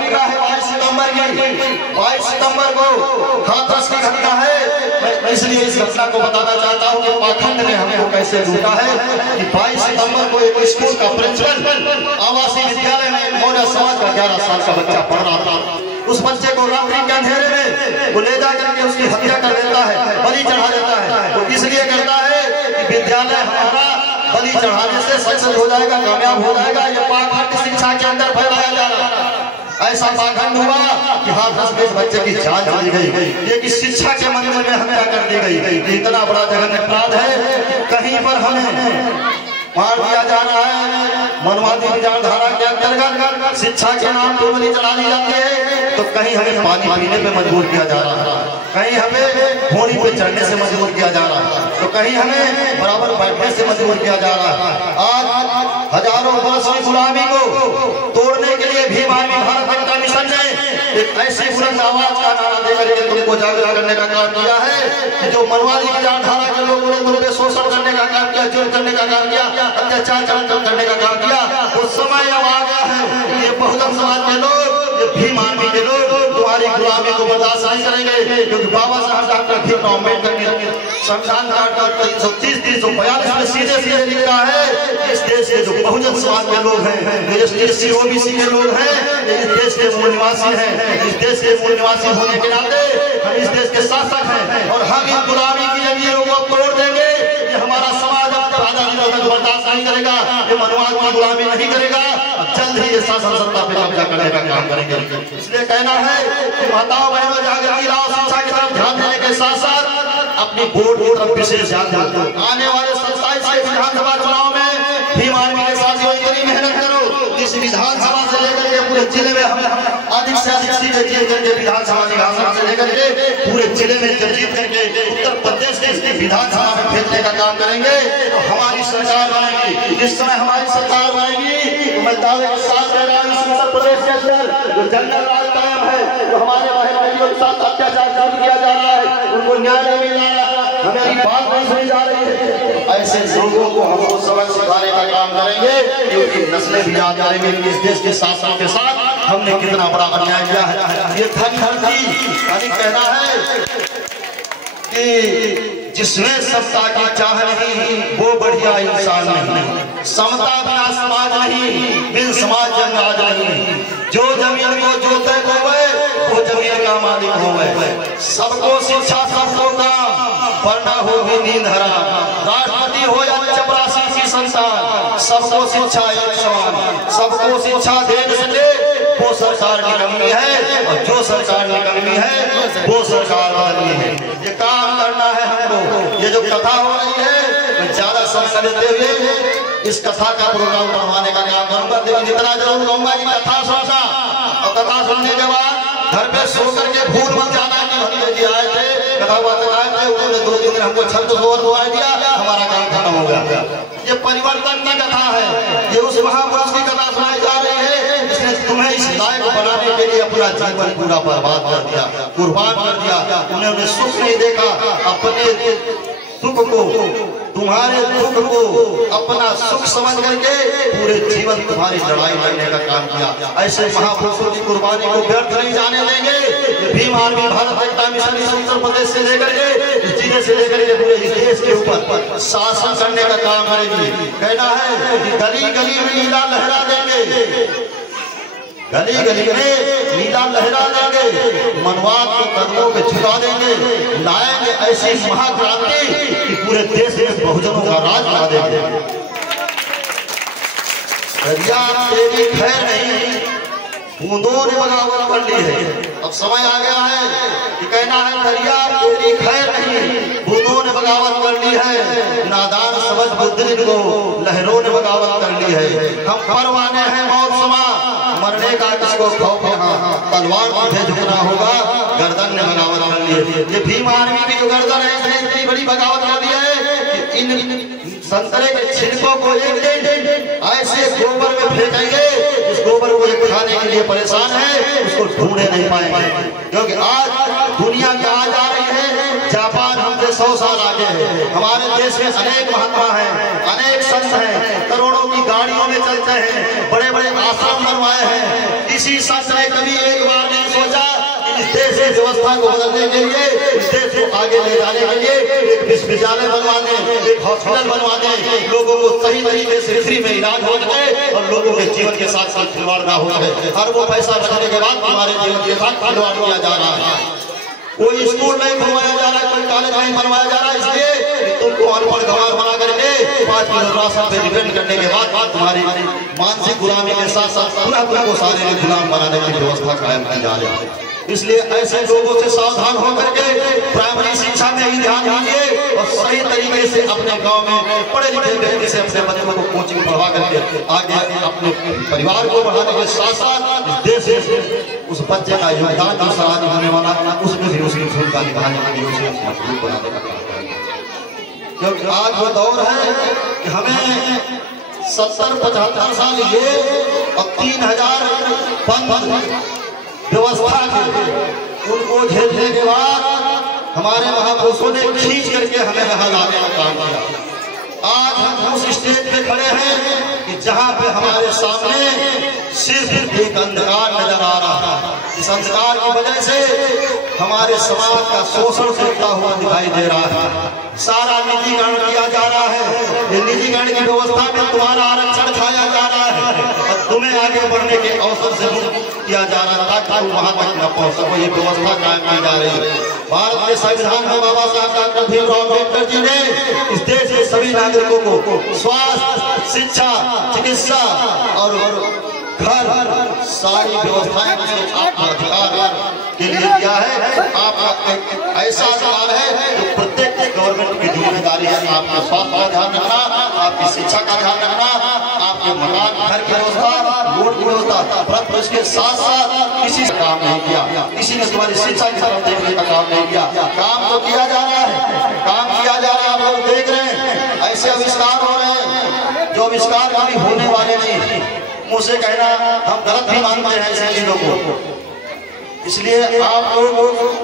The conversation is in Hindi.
घटना है 22 सितंबर की। 22 सितंबर को हाथरस की घटना है। मैं इसलिए इस घटना को बताना चाहता हूँ कि पाखंड ने हमको कैसे लूटा है कि 22 सितंबर को एक स्कूल का प्रिंसिपल आवासीय विद्यालय में मौर्य समाज का 11 साल का बच्चा पढ़ रहा था। उस बच्चे को रात्रि के अंधेरे में वो ले जाकर के उसकी हत्या कर देता है, बलि चढ़ा देता है। तो इसलिए करता है कि विद्यालय हमारा बलि चढ़ाने से सक्सेस हो जाएगा, कामयाब हो जाएगा। ये पाखंड शिक्षा के अंदर फैलाया जा रहा है। ऐसा पाखंड हुआ कि हाथरस में इस बच्चे की जान चली गई। ये कि शिक्षा के मंदिर में हत्या कर दी गई। इतना बड़ा जघन्य अपराध है। कहीं पर हमें मार दिया जा रहा है। मनवादी विचारधारा के अंतर्गत शिक्षा के नाम पर बलि चढ़ा दी जाती है, तो कहीं हमें पानी पीने पे मजबूर किया जा रहा है, कहीं हमें होली पे चढ़ने से मजबूर किया जा रहा है, तो कहीं हमें बराबर बैठने से मजबूर किया जा रहा है। आज हजारों वर्ष की गुलामी को तोड़ने के लिए भीम आर्मी भारत एकता मिशन ने एक ऐसी बुलंद आवाज का नारा देकर के तुमको जागरूक करने का काम किया है कि जो मनवादी विचारधारा के लोगों ने तुम पे शोषण करने का काम किया, जुर्म करने का काम किया, अत्याचार करने का काम किया, वो समय अब आ गया है। ये बहुजन समाज के लोग, ये भीम आर्मी के लोग तुम्हारी गुलामी को बर्दाश्त नहीं करेंगे। क्योंकि बाबा साहब डॉक्टर भीमराव अम्बेडकर ने संविधान का 330-342 में सीधे सीधे लिखा है इस देश के जो बहुजन समाज के लोग हैं, एसटी ओबीसी के लोग हैं, इस देश के मूल निवासी हैं। इस देश के मूल निवासी होने के नाते हम इस देश के शासक हैं और हम इन गुलामी की जंजीरों को तोड़ देंगे। ये हमारा समाज बर्दाश्त नहीं करेगा, ये मनवाद की गुलामी नहीं करेगा। जल्द ही ये शासन सत्ता पे कब्जा करने का काम करेंगे। इसलिए कहना है कि माताओं बहनों जागृति लाओ, शिक्षा की तरफ ध्यान देने के साथ साथ अपनी वोट की तरफ विशेष ध्यान दो। आने वाले 27 विधानसभा चुनाव में भीम आर्मी के साथ इतनी मेहनत करो। इस विधानसभा से लेकर के पूरे जिले में हम अधिक से अधिक सीटें जीत करके विधानसभा निकाल से लेकर के पूरे जिले में जीत करके उत्तर प्रदेश के विधानसभा में भेजने का काम करेंगे। तो हमारी सरकार बनेगी। जिस समय हमारी सरकार बनेगी तो मैं दावे के साथ कह रहा हूं, उत्तर प्रदेश के अंदर जो जंगल राज कायम है, जो हमारे बहनों के साथ अत्याचार किया जा रहा है, उनको न्याय नहीं मिल रहा है, हमारी बात नहीं सुनी जा रही है, ऐसे लोगों को हमको सबक सिखाने का काम करेंगे। क्योंकि नस्लें भी याद करेंगे कि इस देश के शासन के साथ हमने कितना बड़ा अन्याय किया है। ये धन कहना है कि जिसमें सत्ता की चाह नहीं वो बढ़िया इंसान नहीं, समता बिना समाज नहीं, बिन समाज जंगाज नहीं। जो जमीन को जोते होवे वो जमीन का मालिक होवे। सबको शिक्षा सबको काम, वरना हो भी नींद हराम। राष्ट्रपति हो या चपरासी की संतान, सबको शिक्षा एक समान। सबको शिक्षा दे सके वो सरकार निकम्मी है, और जो सरकार निकम्मी है वो सरकार बदलनी है। ये काम करना है हमको। ये जो कथा हो रही है, मैं ज्यादा समय देते हुए इस कथा का प्रोग्राम करवाने का काम करूंगा। लेकिन जितना जरूर कहूंगा कि कथा सुनना, और कथा सुनने के बाद घर पे सो करके भूल मत जाना कि भतीजे जी आए थे, कथा आए थे, उन्होंने 2-3 दिन हमको छल दुआ दिया, हमारा काम खत्म हो गया। ये परिवर्तन की कथा है। ये उस महापुरुष की कथा सुनाई जा रही है जिसने तुम्हें इस लायक बनाने के लिए अपना जीवन पूरा बर्बाद कर दिया, कुर्बान कर दिया। उन्होंने सुख नहीं देखा, अपने सुख को, तुम्हारे दुख को अपना सुख समझ करके पूरे जीवन तुम्हारी लड़ाई लड़ने का काम किया। ऐसे महापुरुषों की कुर्बानी को व्यर्थ नहीं जाने देंगे। भीम आर्मी भारत एकता मिशन उत्तर प्रदेश से लेकर के इस जिले से लेकर के पूरे इस देश के ऊपर शासन करने का काम करेगी। कहना है कि गली गली में नीला लहरा देंगे, गली गली में नीला लहरा देंगे, मनवाद को कदमों पे झुका देंगे, लाएंगे ऐसी महाक्रांति कि पूरे देश में बहुजनों का राज ला देंगे। तेरी खैर नहीं, बूंदों ने बगावत कर ली है। अब समय आ गया है कि कहना है दरिया तेरी खैर नहीं, बूंदों ने बगावत कर ली है। नादान समझ बुद्धिन को लहरों ने बगावत कर ली है। हम परवाने हैं मौत समा, मरने का किसको खौफ यहाँ, तलवार पीछे झुकना होगा, गर्दन ने बगावत कर ली है। ये भीम आर्मी की जो गर्दन है इसने इतनी बड़ी बगावत कर दी है कि इन संतरे के छिलकों को एक ऐसे गोबर में फेंकेंगे, इस गोबर को खाने के लिए परेशान है, उसको ढूंढे नहीं पाएंगे। क्योंकि आज दुनिया कहाँ जा रही है, जापान हमसे 100 साल आगे है। हमारे देश में अनेक महात्मा हैं, अनेक संत हैं, करोड़ों की गाड़ियों में चलते हैं, बड़े बड़े आश्रम बनवाए हैं। किसी संत ने कभी एक बार नहीं सोचा इस देश की व्यवस्था को बदलने के लिए, इस देश को आगे ले जाने के लिए एक विश्वविद्यालय बनवा दें, एक हॉस्पिटल बनवा दें, लोगों को सही तरीके से फ्री में इलाज हो जाए और लोगों के जीवन के साथ साथ खिलवाड़ ना हो जाए। हर वो पैसा बचाने के बाद हमारे जीवन के साथ खिलवाड़ किया जा रहा है। कोई स्कूल नहीं बनवाया जा रहा है, कोई कॉलेज नहीं बनवाया जा रहा है, इसलिए तुमको अनपढ़ गंवार बना करके 5 किलो राशन पे डिपेंड करने के बाद तुम्हारी मानसिक गुलामी के साथ साथ पूरा को सारे गुलाम बनाने की व्यवस्था कायम की जा रही है। इसलिए ऐसे लोगों से सावधान होकर के प्राइमरी शिक्षा में ही ध्यान दीजिए और सही तरीके से अपने गांव में पढ़े लिखे व्यक्ति से अपने बच्चों को कोचिंग पढ़वा करके आगे अपने परिवार को बढ़ाने के साथ साथ देश उस बच्चे का योगदान जो समाज होने वाला उसमें भी उसकी भूमिका निभाने के लिए उसे मजबूत बनाने का काम करेंगे। क्योंकि आज वो दौर है कि हमें 70-75 साल ये और 3000 बंद व्यवस्था के उनको झेलने के बाद हमारे महापुरुषों ने खींच करके हमें यहाँ लाने का काम किया। आज हम उस स्टेज पे खड़े हैं कि जहाँ पे हमारे सामने सिर्फ एक अंधकार नजर आ रहा है। इस अंधकार की वजह से हमारे समाज का शोषण होता हुआ दिखाई दे रहा है। सारा निजीकरण किया जा रहा है। ये निजीकरण की व्यवस्था में तुम्हारा आरक्षण खाया जा रहा है और तुम्हें आगे बढ़ने के अवसर से मुक्त किया जा रहा है ताकि तुम वहां तक न पहुंच सको। ये व्यवस्था कायम की जा रही है। भारत के संविधान में बाबा साहब डॉक्टर भीमराव अम्बेडकर जी ने इस देश के सभी नागरिकों को स्वास्थ्य, शिक्षा, चिकित्सा और घर सारी व्यवस्थाएं आपका अधिकार के लिए दिया है। आपका एक ऐसा अधिकार है जो प्रत्येक गवर्नमेंट की जिम्मेदारी है। आपके स्वास्थ्य का ध्यान रखना, आपकी शिक्षा का ध्यान रखना, आपके मकान घर की व्यवस्था, रोड की व्यवस्था, परंतु इसके साथ साथ किसी से काम नहीं किया, किसी ने तुम्हारी शिक्षा की तरफ देखने का काम नहीं किया। काम तो किया जा रहा है, काम किया जा रहा है। आप लोग देख रहे हैं ऐसे आविष्कार हो रहे हैं जो आविष्कार कभी होने वाले नहीं। मुझसे कहना हम गलत भी मानते हैं ऐसे चीजों को। इसलिए आप लोग